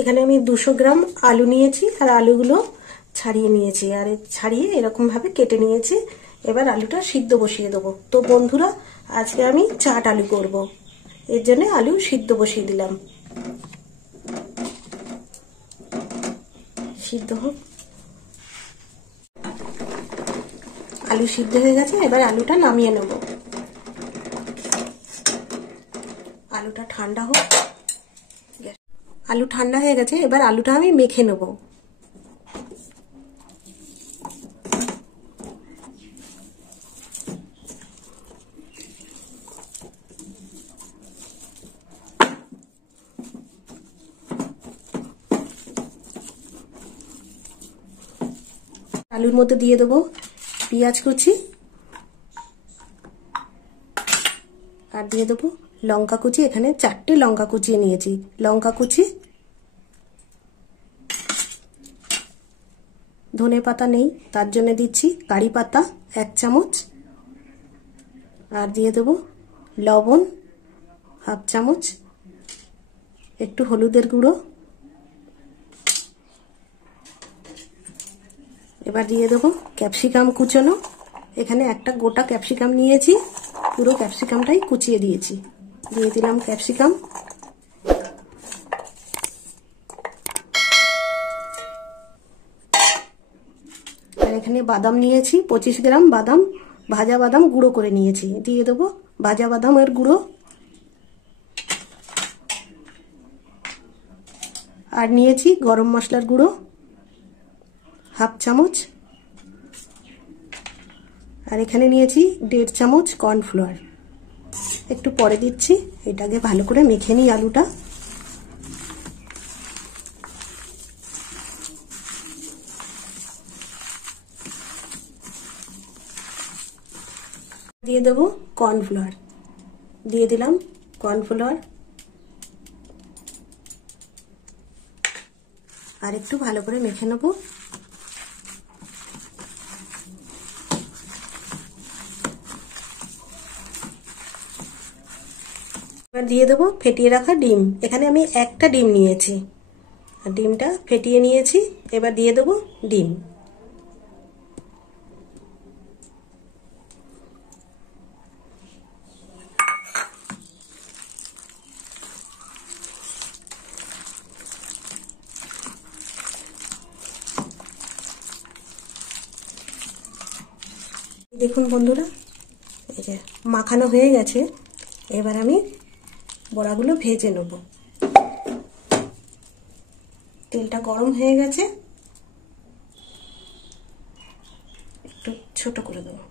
এখানে আমি 200 গ্রাম আলু নিয়েছি আর আলুগুলো ছাড়িয়ে নিয়েছি আর ছাড়িয়ে এরকম ভাবে কেটে নিয়েছি। এবার আলুটা সিদ্ধ বসিয়ে দেবো। তো বন্ধুরা, আজকে আমি চাট আলু করব, এর জন্য আলু সিদ্ধ বসিয়ে দিলাম। সিদ্ধ হোক। আলু সিদ্ধ হয়ে গেছে, এবার আলুটা নামিয়ে নেব। আলুটা ঠান্ডা হোক। আলু ঠান্ডা হয়ে গেছে, এবার আলুটা আমি মেখে নেব। আলুর মধ্যে দিয়ে দেবো পেঁয়াজ কুচি আর দিয়ে দেবো লঙ্কা কুচি। এখানে 4টে লঙ্কা কুচিয়ে নিয়েছি। লঙ্কা কুচি, ধনে পাতা নেই তার জন্য দিচ্ছি কারি পাতা 1 চামচ, আর দিয়ে দেবো লবণ 1/2 চামচ, একটু হলুদের গুঁড়ো। এবার দিয়ে দেবো ক্যাপসিকাম কুচোনো। এখানে একটা গোটা ক্যাপসিকাম নিয়েছি, পুরো ক্যাপসিকামটাই কুচিয়ে দিয়েছি। দিয়ে দিলাম ক্যাপসিকাম। আর এখানে বাদাম নিয়েছি 25 গ্রাম বাদাম, ভাজা বাদাম গুঁড়ো করে নিয়েছি। দিয়ে দেবো ভাজা বাদামের গুঁড়ো। আর নিয়েছি গরম মশলার গুঁড়ো 1/2 চামচ। আর এখানে নিয়েছি 1.5 চামচ কর্নফ্লাওয়ার। একটু পরে দিচ্ছি, এটাকে ভালো করে মেখে নিই আলুটা। দিয়ে দেবো কর্নফ্লাওয়ার। দিয়ে দিলাম কর্নফ্লাওয়ার। আর একটু ভালো করে মেখে নেব। এবার দিয়ে দেবো ফেটিয়ে রাখা ডিম। এখানে আমি একটা ডিম নিয়েছি, আর ডিমটা ফেটিয়ে নিয়েছি। এবার দিয়ে দেবো ডিম। দেখুন বন্ধুরা, এই যে মাখানো হয়ে গেছে। এবার আমি বড়াগুলো ভেজে নেব। তেলটা গরম হয়ে গেছে, একটু ছোট করে দেবো।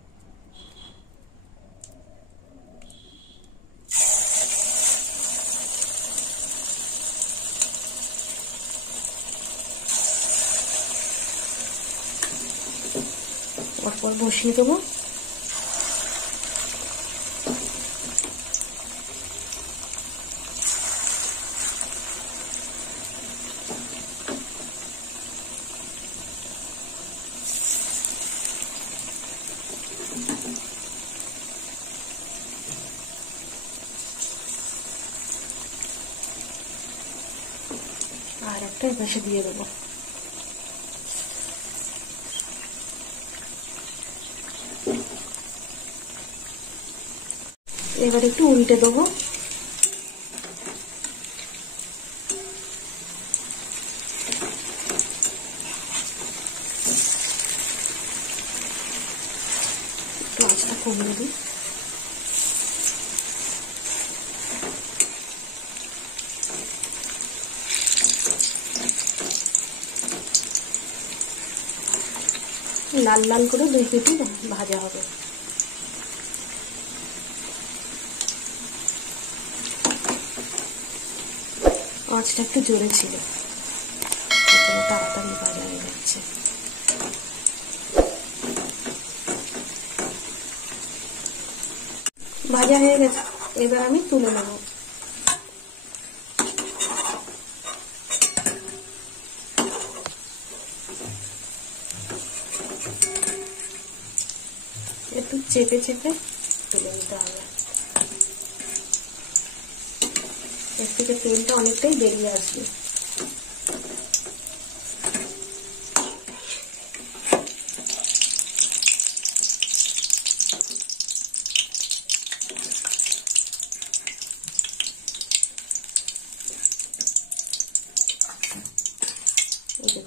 পরপর বসিয়ে দেবো। আর একটা এপাশে দিয়ে দেবো। এবার একটু উল্টে দেবো। একটু আঁচটা কমিয়ে দিই। লাল লাল করে 2 পিঠই ভাজা হবে। আঁচটা একটু জোরে ছিল, তাড়াতাড়ি ভাজা হয়ে যাচ্ছে। ভাজা হয়ে গেছে, এবার আমি তুলে নেব। একটু চেপে চেপে তুলে নিতে হবে। এর থেকে তেলটা অনেকটাই বেরিয়ে আসবে।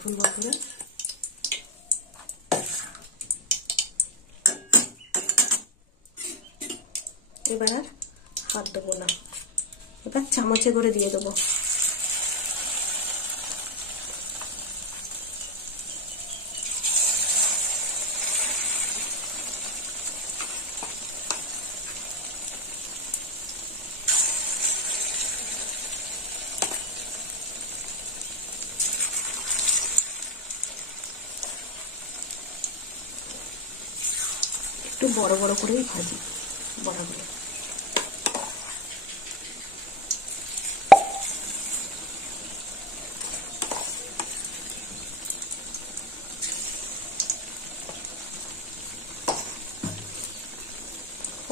দেখুন বন্ধুরা, এবার আর হাত দেবো না, এবার চামচে করে দিয়ে দেবো। একটু বড় বড় করেই ভাজি বড়াগুলো।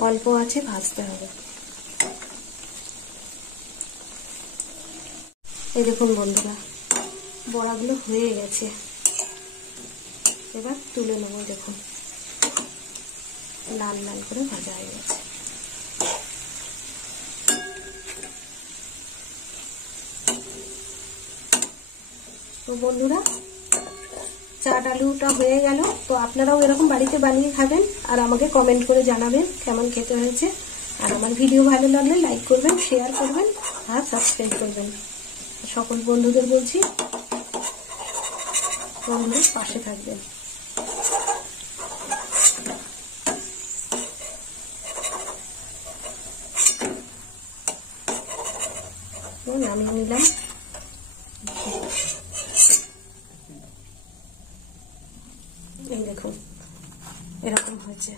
অল্প আছে ভাজতে হবে। এই দেখুন বন্ধুরা, বড়াগুলো হয়ে গেছে, এবার তুলে নেবো। দেখুন লাল লাল করে ভাজা হয়ে গেছে। তো বন্ধুরা, চাট আলুটা হয়ে গেল। তো আপনারাও এরকম বাড়িতে বানিয়ে খাবেন আর আমাকে কমেন্ট করে জানাবেন কেমন খেতে হয়েছে। আর আমার ভিডিও ভালো লাগলে লাইক করবেন, শেয়ার করবেন আর সাবস্ক্রাইব করবেন। সকল বন্ধুদের বলছি, বন্ধুদের পাশে থাকবেন। নামিয়ে নিলাম। এই দেখুন এরকম হয়েছে।